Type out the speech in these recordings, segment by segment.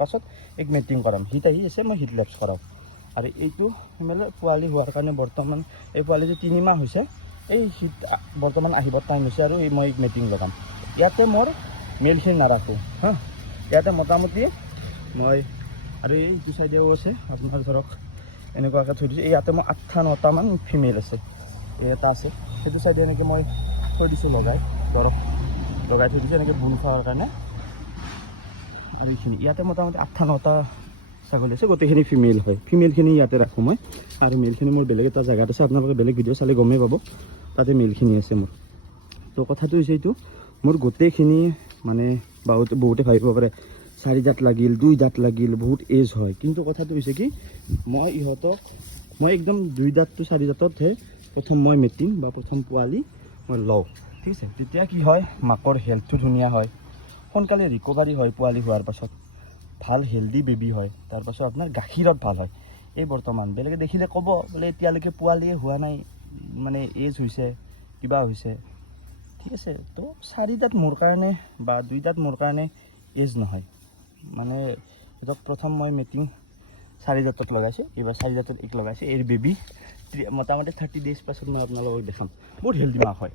পাছত এক মেটিং কৰাম হিট আহি আছে মই হিট লেপছ কৰাম আৰু এইটো মানে পোৱালি হোৱাৰ কাৰণে বৰ্তমান এই পোৱালিটো 3 মাহ হৈছে এই হিট বৰ্তমান আহিব টাইম হৈছে আৰু এই মই মেটিং লগাম ইয়াতে মোৰ মেলখিনি নাৰাখোঁ হা ইয়াতে মোটামুটি মই আৰু এইটো চাইডেও আছে আপোনাৰ ধৰক এনেকুৱাকৈ থৈ দিছোঁ ইয়াতে মই 8-9টামান ফিমেল আছে এই এটা আছে সেইটো চাইডে এনেকৈ মই থৈ দিছোঁ লগাই ধৰক লগাই থৈ দিছোঁ এনেকৈ বুন খোৱাৰ কাৰণে আৰু এইখিনি ইয়াতে মোটামুটি 8-9টা ছাগলী আছে গোটেইখিনি ফিমেল হয় ফিমেলখিনি ইয়াতে ৰাখোঁ মই আৰু মেলখিনি মোৰ বেলেগ এটা জেগাত আছে আপোনালোকে বেলেগ ভিডিঅ' চালে গমেই পাব তাতে মেলখিনি আছে মোৰ তো কথাটো হৈছে এইটো মোৰ গোটেইখিনি মানে বহুতে ভাবিব পাৰে 4 দাঁত লাগিল 2 দাঁত লাগিল বহুত এজ হয় কিন্তু কথাটো হৈছে কি মই ইহঁতক মই একদম 2 দাঁত to 4 দাঁততহে প্ৰথম মই মেটিং বা প্ৰথম পোৱালি মই লওঁ ঠিক আছে তেতিয়া কি হয় মাকৰ হেল্থটো ধুনীয়া হয় সোনকালে ৰিকভাৰী হয় পোৱালি হোৱাৰ পাছত ভাল হেল্ডি বেবি হয় তাৰ পাছত আপোনাৰ গাখীৰত ভাল হয় এই বৰ্তমান বেলেগে দেখিলে ক'ব বোলে এতিয়ালৈকে পোৱালিয়ে হোৱা নাই মানে এজ হৈছে কিবা হৈছে ঠিক আছে তো 4 দাঁত মোৰ কাৰণে বা 2 দাঁত মোৰ কাৰণে এজ নহয় মানে এতক প্ৰথম মই মিটিং 4 দাঁতত লগাইছোঁ এবাৰ 4 দাঁতত এক লগাইছোঁ এই বেবি মোটামুটি 30 ডেজ পাছত মই আপোনালোকক দেখাম বহুত হেল্ডি মাক হয়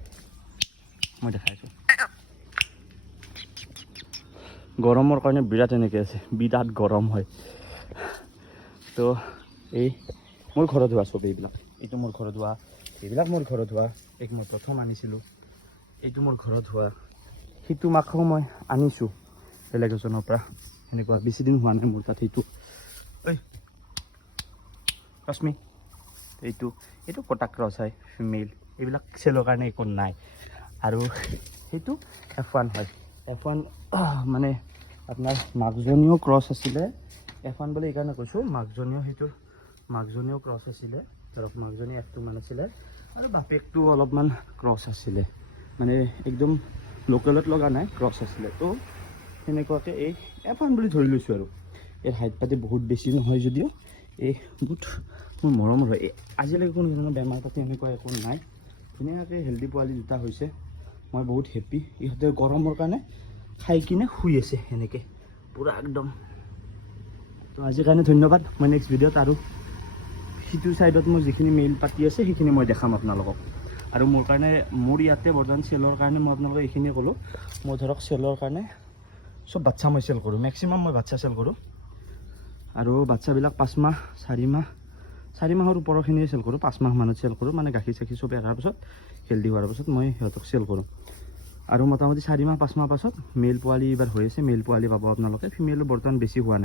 মই দেখাইছোঁ গৰমৰ কাৰণে বিৰাট এনেকৈ আছে বিৰাট গৰম হয় তো এই মোৰ ঘৰত হোৱা চব এইবিলাক এইটো মোৰ ঘৰত হোৱা এইবিলাক মোৰ ঘৰত হোৱা এক মই প্ৰথম আনিছিলোঁ এইটো মোৰ ঘৰত হোৱা সিটো মাকো মই আনিছোঁ বেলেগ এজনৰ পৰা এনেকুৱা বেছি দিন হোৱা নাই মোৰ তাত সেইটো ঐ ৰশ্মি এইটো কটা ক্ৰছ হয় ফিমেল এইবিলাক চেলৰ কাৰণে একো নাই আৰু সেইটো F1 হয় F1 মানে আপোনাৰ মাকজনীও ক্ৰছ আছিলে F1 বুলি এইকাৰণে কৈছোঁ মাকজনীও সেইটো মাকজনীও ক্ৰছ আছিলে ধৰক মাকজনী F2 মান আছিলে আৰু বাপেকটো অলপমান ক্ৰছ আছিলে মানে একদম লোকেলত লগা নাই ক্ৰছ আছিলে তো সেনেকুৱাকৈ এই F1 বুলি ধৰি লৈছোঁ আৰু এই হাইট পাতি বহুত বেছি নহয় যদিও এই বহুত মোৰ মৰমৰ হয় আজিলৈকে কোনো ধৰণৰ বেমাৰ পাতি এনেকুৱা একো নাই ধুনীয়াকৈ হেল্ডি পোৱালি দুটা হৈছে মই বহুত হেপ্পী ইহঁতে গৰমৰ কাৰণে খাই কিনে শুই আছে এনেকৈ পূৰা একদম তো আজিৰ কাৰণে ধন্যবাদ মই নেক্সট ভিডিঅ'ত আৰু সিটো ছাইডত মোৰ যিখিনি মেইল পাতি আছে সেইখিনি মই দেখাম আপোনালোকক আৰু মোৰ কাৰণে মোৰ ইয়াতে বৰ্তমান চেলৰ কাৰণে মই আপোনালোকক এইখিনিয়ে ক'লোঁ মই ধৰক চেলৰ কাৰণে চব বাচ্চা মই চেল কৰোঁ মেক্সিমাম মই বাচ্চা চেল কৰোঁ আৰু বাচ্চাবিলাক 5 মাহ 4 মাহৰ ওপৰৰখিনিয়ে চেল কৰোঁ 5 মাহ মানত চেল কৰোঁ মানে গাখীৰ চাখীৰ চব এৰাৰ পাছত হেল্ডি হোৱাৰ পাছত মই সিহঁতক চেল কৰোঁ আৰু মোটামুটি 4 মাহ 5 মাহ পাছত মেল পোৱালি এইবাৰ হৈ আছে মেল পোৱালি পাব আপোনালোকে ফিমেলো বৰ্তমান বেছি হোৱা নাই